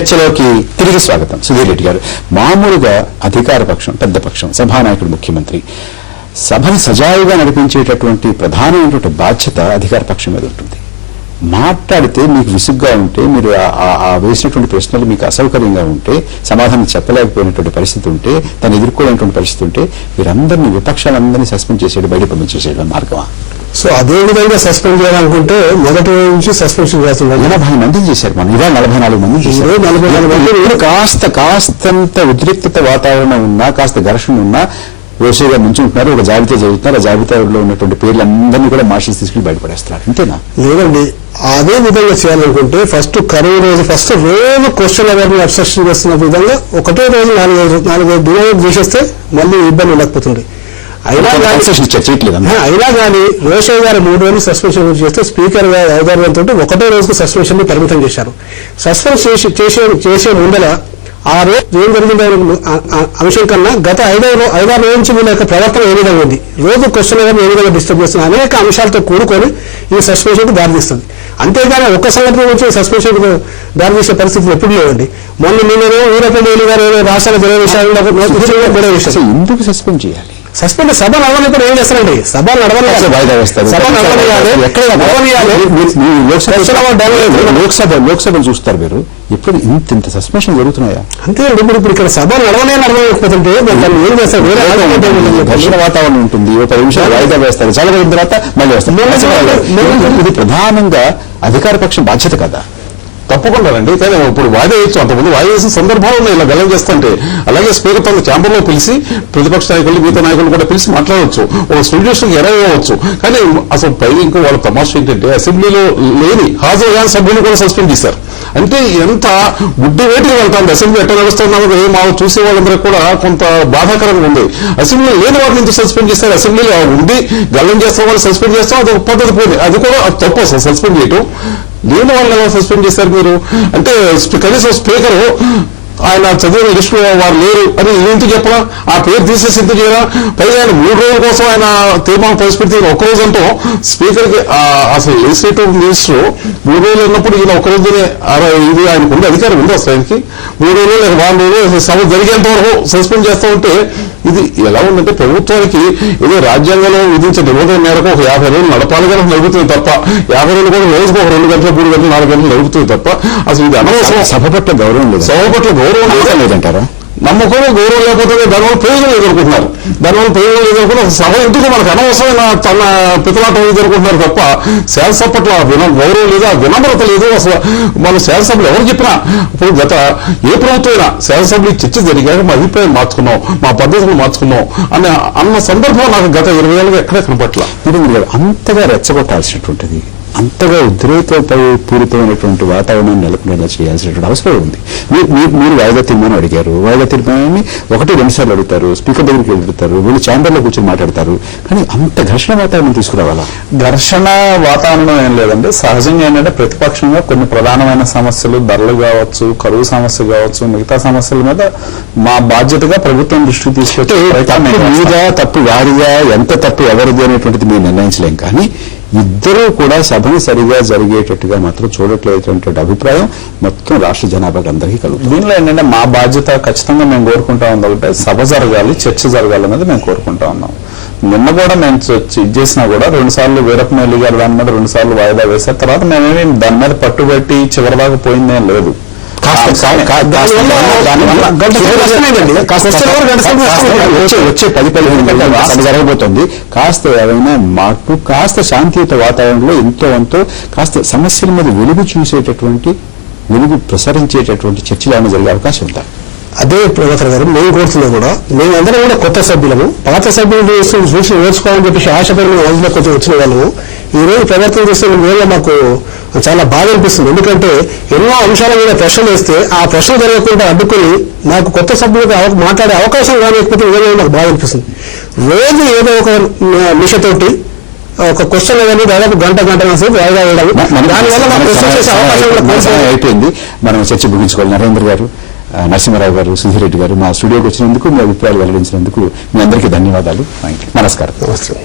చర్చలోకి తిరిగి స్వాగతం. సుధీర్ రెడ్డి గారు, మామూలుగా అధికార పక్షం, పెద్ద పక్షం, సభానాయకుడు, ముఖ్యమంత్రి సభను సజావుగా నడిపించేటటువంటి ప్రధానమైనటువంటి బాధ్యత అధికార పక్షం మీద ఉంటుంది. మాట్లాడితే మీకు విసుగ్గా ఉంటే, మీరు ఆ వేసినటువంటి ప్రశ్నలు మీకు అసౌకర్యంగా ఉంటే, సమాధానం చెప్పలేకపోయినటువంటి పరిస్థితి ఉంటే, దాన్ని ఎదుర్కోలేనటువంటి పరిస్థితి ఉంటే, వీరందరినీ విపక్షాలందరినీ సస్పెండ్ చేసేయడం, బయట పంపించేసేయడం మార్గమా? సో అదే విధంగా సస్పెండ్ చేయాలనుకుంటే మొదటి రోజు నుంచి సస్పెన్షన్ చేస్తున్నారు. 80 మందిని చేశారు. మనం ఇవాళ 44 మంది చేశారు. 44 మంది కాస్తంత ఉద్రిక్తత వాతావరణం ఉన్నా, కాస్త ఘర్షణ ఉన్నా రోషేగా నుంచుంటున్నారు. ఒక జాబితా చదువుతున్నారు. ఆ జాబితాలో ఉన్నటువంటి పేర్లందరినీ కూడా మార్షల్స్ తీసుకుని బయటపడేస్తున్నారు. అంతేనా? లేదండి, అదే విధంగా చేయాలనుకుంటే ఫస్ట్ కరువు రోజు రోజు క్వశ్చన్ అవర్ని అబ్స్ట్రక్షన్ చేస్తున్న విధంగా ఒకటే రోజు 4-5 డివైడ్ చేసేస్తే మళ్ళీ ఇబ్బంది ఉండకపోతుంది. అయినా కానీ రోషే గారు 3 రోజులు సస్పెన్షన్ చేస్తే స్పీకర్ గారు ఆధారంతో ఒకటే రోజుకు సస్పెన్షన్ ని పరిమితం చేశారు. సస్పెన్స్ చేసే ముందర ఆ రోజు ఏం జరిగిందో అంశం కన్నా గత 5-6 రోజుల నుంచి వీళ్ళ యొక్క ప్రవర్తన ఏ విధంగా ఉంది, రోజు క్వశ్చన్ ఏ విధంగా డిస్టర్బ్ చేస్తున్న అనేక అంశాలతో కూడుకొని ఈ సస్పెన్షన్ కు దారితీస్తుంది. అంతేగాని ఒక్క సంఘటన నుంచి సస్పెన్షన్ కు దారితీసే పరిస్థితులు ఎప్పుడు లేవండి. నిన్న వీరప్ప మొయిలీ గారు రాష్ట్రాల జల విషయాలు ఎందుకు సస్పెండ్ చేయాలి? సస్పెండ్ సభ నడవనప్పుడు ఏం చేస్తారండి? సభ నడవనియాలి. లోక్సభ చూస్తారు మీరు, ఎప్పుడు ఇంత సస్పెన్షన్ జరుగుతున్నాయా? అంతే అండి. ఇప్పుడు ఇక్కడ సభ నడవలేకపోతుంటే ఏం చేస్తారు? ఘర్షణ వాతావరణం ఉంటుంది. 10 నిమిషాలు వాయిదా వేస్తారు, చాలా అయిన తర్వాత మళ్ళీ వేస్తారు. ఇది ప్రధానంగా అధికార పక్షం బాధ్యత కదా. తప్పకుండా అండి. కానీ ఇప్పుడు వాయిదా వేయచ్చు, అంతకుముందు వాయిదా వేసిన సందర్భాలు ఉన్నాయి ఇలా గలం చేస్తుంటే. అలాగే స్పీకర్ తన ఛాంబర్ లో పిలిచి ప్రతిపక్ష నాయకులు, మిగతా నాయకులు కూడా పిలిచి మాట్లాడవచ్చు, ఒక స్టూడియోస్కి ఎరవేయవచ్చు. కానీ అసలు పై ఇంకో వాళ్ళ తమాషా ఏంటంటే అసెంబ్లీలో లేని హాజరు కాని సభ్యులు కూడా సస్పెండ్ చేశారు. అంటే ఎంత గుడ్డి వేటికి వెళ్తాను. అసెంబ్లీ ఎట్లా నడుస్తున్నది మా చూసే వాళ్ళందరూ కూడా కొంత బాధాకరంగా ఉంది. అసెంబ్లీ లేని వాటిని ఎందుకు సస్పెండ్ చేస్తారు? అసెంబ్లీలో ఉంది గల్లం చేస్తాం, వాళ్ళు సస్పెండ్ చేస్తాం, అది ఒక పద్ధతి పోయింది. అది కూడా తప్పు అసలు సస్పెండ్ చేయటం. లేని వాళ్ళని ఎలా సస్పెండ్ చేశారు మీరు? అంటే కనీసం స్పీకర్ ఆయన చదివిన లిస్టు వారు లేరు అని ఎందుకు చెప్పరా? ఆ పేరు తీసేసి ఎందుకు చేయరా? పైగా ఆయన 3 రోజుల కోసం ఆయన తీర్మానం ప్రవేశపెడితే ఒక్కరోజు అంటూ స్పీకర్కి అసలు లెజిస్లేటివ్ మినిస్టర్ 3 రోజులు ఉన్నప్పుడు ఈయన ఒక్కరోజునే ఇది ఆయనకు ఉంది, అధికారం ఉంది అసలు ఆయనకి. 3 రోజులు లేక 4 రోజులు సభ జరిగేంత వరకు సస్పెండ్ చేస్తూ ఉంటే ఇది ఎలా ఉందంటే ప్రభుత్వానికి ఏదో రాజ్యాంగంలో విధించిన నిబంధన మేరకు ఒక 50 రోజులు నడపాలి కానీ నడుపుతుంది తప్ప, 50 రోజులు కూడా రోజుకు ఒక 2 గంటలు 3 గంటలు 4 గంటలు నడుపుతుంది తప్ప అసలు ఇది అనవసరం. సభ పట్ల గౌరవం లేదు. సభ పట్ల గౌరవం లేదంటారా? నమ్మకం గౌరవం లేకపోతే దానివల్ల ప్రయోజనం ఎదుర్కొంటున్నారు. దానివల్ల ప్రయోజనం ఎదుర్కొంటే సభ ఎందుకు మనకు అనవసరమైన తన పితలాటం ఎదుర్కొంటున్నారు తప్ప శాసనసభ పట్ల గౌరవం లేదు, ఆ వినమ్రత లేదు. అసలు మన శాసనసభలు ఎవరు చెప్పినా ఇప్పుడు గత ఏ ప్రభుత్వం అయినా శాసనసభలో చర్చ జరిగాక మా అభిప్రాయం మార్చుకున్నాం, మా పద్ధతులు మార్చుకున్నాం అన్న సందర్భం నాకు గత 20 ఏళ్ళుగా ఎక్కడే కనపట్ల. అంతగా రెచ్చగొట్టాల్సినటువంటిది, అంతగా ఉద్రేకపూరితమైనటువంటి వాతావరణాన్ని నెలకొనేలా చేయాల్సినటువంటి అవసరం ఉంది. మీరు వాయిదా తీర్మానం అడిగారు. వాయిదా తీర్మానాన్ని 1-2 సార్లు అడుగుతారు, స్పీకర్ దగ్గరికి వెళ్తారు, వీళ్ళు ఛాంబర్లో కూర్చొని మాట్లాడతారు. కానీ అంత ఘర్షణ వాతావరణం తీసుకురావాలా? ఘర్షణ వాతావరణం ఏం లేదండి. సహజంగా ఏంటంటే ప్రతిపక్షంగా కొన్ని ప్రధానమైన సమస్యలు, ధరలు కావచ్చు, కరువు సమస్య కావచ్చు, మిగతా సమస్యల మీద మా బాధ్యతగా ప్రభుత్వం దృష్టికి తీసుకొచ్చి తప్పు వారిగా, ఎంత తప్పు ఎవరిది అనేటువంటిది మేము నిర్ణయించలేం. కానీ ఇద్దరూ కూడా సభను సరిగా జరిగేటట్టుగా మాత్రం చూడట్లేటువంటి అభిప్రాయం మొత్తం రాష్ట్ర జనాభాకి అందరికీ కలుగుతుంది. దీనిలో ఏంటంటే మా బాధ్యత ఖచ్చితంగా మేము కోరుకుంటా ఉంది ఒకటే, సభ జరగాలి, చర్చ జరగాలి అనేది మేము కోరుకుంటా ఉన్నాం. నిన్న కూడా మేము ఇది చేసినా కూడా 2 సార్లు వీరప్ప మొయిలీ గారు దాని మీద 2 సార్లు వాయిదా వేసిన తర్వాత మేమేమి దాని మీద పట్టుబట్టి చివరిదాకా పోయిందేం లేదు. వచ్చే 10-15 గంటలు జరగబోతుంది. కాస్త ఏమైనా మార్పు, కాస్త శాంతియుత వాతావరణంలో ఎంతో కాస్త సమస్యల మీద వెలుగు ప్రసరించేటటువంటి చర్చలు ఏమైనా జరిగే అవకాశం ఉందా? అదే ప్రభాకర్ గారు మేము కోరుతున్నాం కూడా. మేమందరం కూడా కొత్త సభ్యులము, పాత సభ్యులు చూసి నేర్చుకోవాలని చెప్పేసి ఆశపడిన రోజులో కొంచెం వచ్చిన వాళ్ళము ఈ రోజు ప్రవర్తన చేస్తే వేళ మాకు చాలా బాధ అనిపిస్తుంది. ఎందుకంటే ఎన్నో అంశాల మీద ప్రశ్నలు వేస్తే ఆ ప్రశ్న జరగకుండా అడ్డుకుని నాకు కొత్త సభ్యులకు మాట్లాడే అవకాశం రాలేకపోతే ఏదైనా నాకు బాధ అనిపిస్తుంది. రోజు ఏదో ఒక నిషతోటి ఒక క్వశ్చన్ కానీ దాదాపు గంట సేపు వాయిదా వేయడం, దానివల్ల మాకు క్వశ్చన్ చేసే అవకాశం అయిపోయింది. మనం చర్చ ముగించుకోవాలి. నరేంద్ర గారు, నరసింహారావు గారు, సుధీర్ రెడ్డి గారు మా స్టూడియోకి వచ్చినందుకు, మీ అభిప్రాయాలు వెల్లడించినందుకు మీ అందరికీ ధన్యవాదాలు. నమస్కారం. నమస్తే.